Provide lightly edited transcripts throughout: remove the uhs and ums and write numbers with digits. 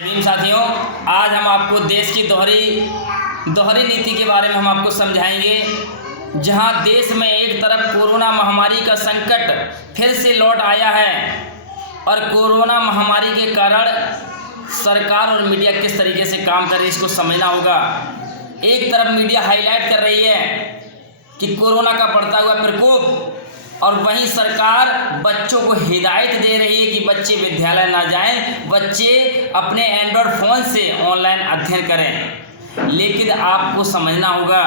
साथियों, आज हम आपको देश की दोहरी नीति के बारे में हम आपको समझाएंगे। जहां देश में एक तरफ कोरोना महामारी का संकट फिर से लौट आया है और कोरोना महामारी के कारण सरकार और मीडिया किस तरीके से काम कर रही है, इसको समझना होगा। एक तरफ मीडिया हाईलाइट कर रही है कि कोरोना का बढ़ता हुआ प्रकोप, और वहीं सरकार बच्चों को हिदायत दे रही है कि बच्चे विद्यालय ना जाएं, बच्चे अपने एंड्रॉयड फ़ोन से ऑनलाइन अध्ययन करें। लेकिन आपको समझना होगा,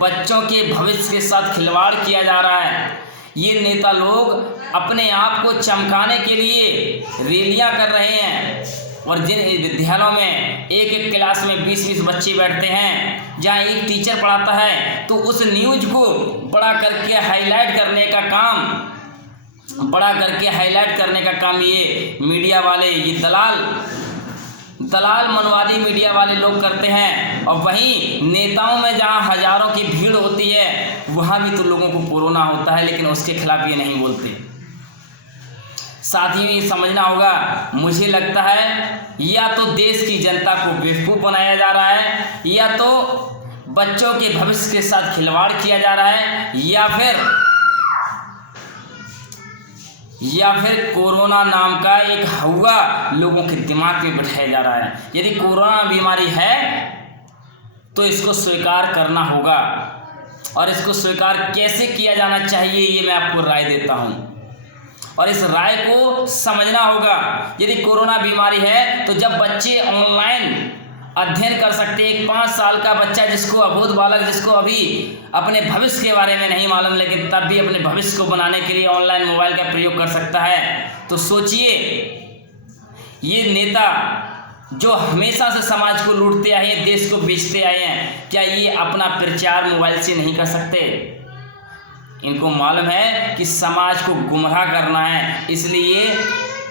बच्चों के भविष्य के साथ खिलवाड़ किया जा रहा है। ये नेता लोग अपने आप को चमकाने के लिए रैलियां कर रहे हैं, और जिन विद्यालयों में एक क्लास में 20-20 बच्चे बैठते हैं, जहां एक टीचर पढ़ाता है, तो उस न्यूज को बड़ा करके हाईलाइट करने का काम ये मीडिया वाले, ये दलाल मनवादी मीडिया वाले लोग करते हैं। और वहीं नेताओं में जहां हजारों की भीड़ होती है, वहां भी तो लोगों को कोरोना होता है, लेकिन उसके खिलाफ ये नहीं बोलते। साथ ही ये समझना होगा, मुझे लगता है या तो देश की जनता को बेवकूफ़ बनाया जा रहा है, या तो बच्चों के भविष्य के साथ खिलवाड़ किया जा रहा है, या फिर कोरोना नाम का एक हवा लोगों के दिमाग में बिठाया जा रहा है। यदि कोरोना बीमारी है तो इसको स्वीकार करना होगा, और इसको स्वीकार कैसे किया जाना चाहिए ये मैं आपको राय देता हूँ, और इस राय को समझना होगा। यदि कोरोना बीमारी है तो जब बच्चे ऑनलाइन अध्ययन कर सकते, एक 5 साल का बच्चा जिसको अबोध बालक, जिसको अभी अपने भविष्य के बारे में नहीं मालूम, लेकिन तब भी अपने भविष्य को बनाने के लिए ऑनलाइन मोबाइल का प्रयोग कर सकता है, तो सोचिए, ये नेता जो हमेशा से समाज को लूटते आए हैं, देश को बेचते आए हैं, क्या ये अपना प्रचार मोबाइल से नहीं कर सकते? इनको मालूम है कि समाज को गुमराह करना है, इसलिए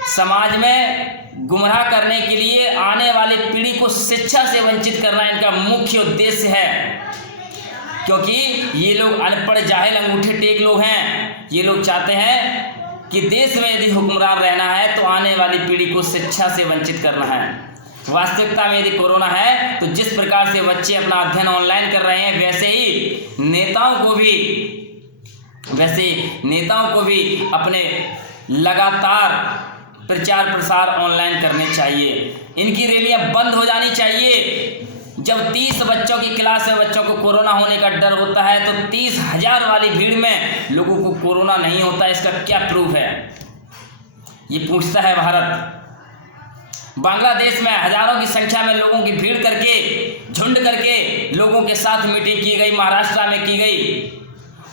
समाज में गुमराह करने के लिए आने वाली पीढ़ी को शिक्षा से वंचित करना इनका मुख्य उद्देश्य है। क्योंकि ये लोग अनपढ़, जाहिल, अंगूठे टेक लोग हैं। ये लोग चाहते हैं कि देश में यदि हुक्मरान रहना है तो आने वाली पीढ़ी को शिक्षा से वंचित करना है। वास्तविकता में यदि कोरोना है तो जिस प्रकार से बच्चे अपना अध्ययन ऑनलाइन कर रहे हैं, वैसे ही नेताओं को भी अपने लगातार प्रचार प्रसार ऑनलाइन करने चाहिए। इनकी रैलियां बंद हो जानी चाहिए। जब 30 बच्चों की क्लास में बच्चों को कोरोना होने का डर होता है, तो 30,000 वाली भीड़ में लोगों को कोरोना नहीं होता, इसका क्या प्रूफ है? ये पूछता है भारत। बांग्लादेश में हजारों की संख्या में लोगों की भीड़ करके, झुंड करके लोगों के साथ मीटिंग की गई, महाराष्ट्र में की गई,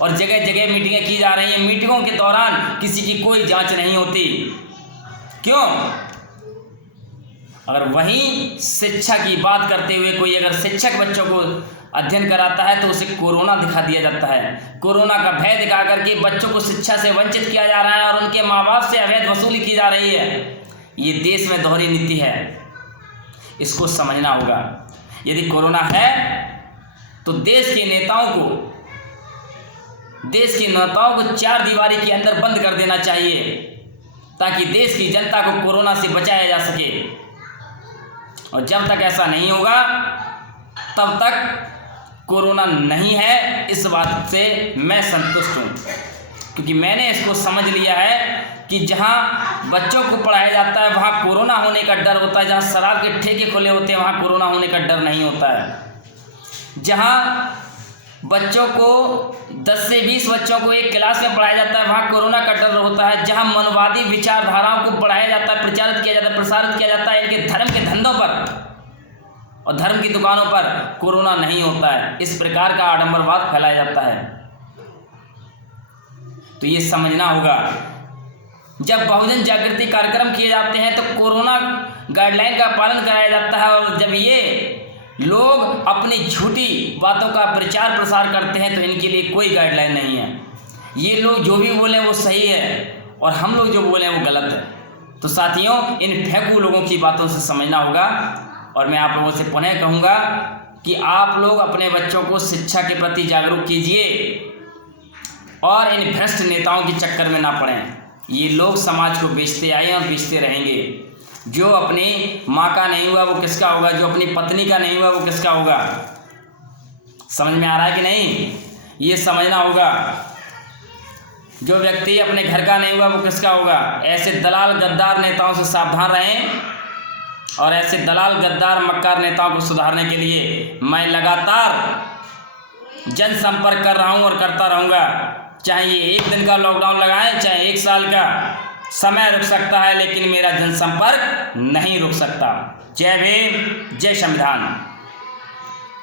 और जगह जगह मीटिंगें की जा रही हैं। मीटिंगों के दौरान किसी की कोई जांच नहीं होती। क्यों? अगर वहीं शिक्षा की बात करते हुए कोई अगर शिक्षक बच्चों को अध्ययन कराता है तो उसे कोरोना दिखा दिया जाता है। कोरोना का भय दिखा करके बच्चों को शिक्षा से वंचित किया जा रहा है, और उनके माँ बाप से अवैध वसूली की जा रही है। ये देश में दोहरी नीति है, इसको समझना होगा। यदि कोरोना है तो देश के नेताओं को 4 दीवारी के अंदर बंद कर देना चाहिए, ताकि देश की जनता को कोरोना से बचाया जा सके। और जब तक ऐसा नहीं होगा, तब तक कोरोना नहीं है, इस बात से मैं संतुष्ट हूँ। क्योंकि मैंने इसको समझ लिया है कि जहाँ बच्चों को पढ़ाया जाता है वहाँ कोरोना होने का डर होता है, जहाँ शराब के ठेके खुले होते हैं वहाँ कोरोना होने का डर नहीं होता है। जहाँ बच्चों को 10 से 20 बच्चों को एक क्लास में पढ़ाया जाता है वहाँ कोरोना का डर होता है। जहाँ मनवादी विचारधाराओं को पढ़ाया जाता है, प्रचारित किया जाता है, प्रसारित किया जाता है, इनके धर्म के धंधों पर और धर्म की दुकानों पर कोरोना नहीं होता है। इस प्रकार का आडंबरवाद फैलाया जाता है। तो ये समझना होगा, जब बहुजन जागृति कार्यक्रम किए जाते हैं तो कोरोना गाइडलाइन का पालन कराया जाता है, और जब ये लोग अपनी झूठी बातों का प्रचार प्रसार करते हैं तो इनके लिए कोई गाइडलाइन नहीं है। ये लोग जो भी बोलें वो सही है, और हम लोग जो बोलें वो गलत है। तो साथियों, इन फेंकू लोगों की बातों से समझना होगा। और मैं आप लोगों से पुनः कहूँगा कि आप लोग अपने बच्चों को शिक्षा के प्रति जागरूक कीजिए, और इन भ्रष्ट नेताओं के चक्कर में ना पड़ें। ये लोग समाज को बेचते आए और बेचते रहेंगे। जो अपनी माँ का नहीं हुआ वो किसका होगा, जो अपनी पत्नी का नहीं हुआ वो किसका होगा। समझ में आ रहा है कि नहीं, ये समझना होगा। जो व्यक्ति अपने घर का नहीं हुआ वो किसका होगा। ऐसे दलाल गद्दार नेताओं से सावधान रहें, और ऐसे दलाल गद्दार मक्कार नेताओं को सुधारने के लिए मैं लगातार जनसंपर्क कर रहा हूं और करता रहूंगा। चाहे ये 1 दिन का लॉकडाउन लगाएं, चाहे 1 साल का, समय रुक सकता है लेकिन मेरा जनसंपर्क नहीं रुक सकता। जय भीम, जय संविधान।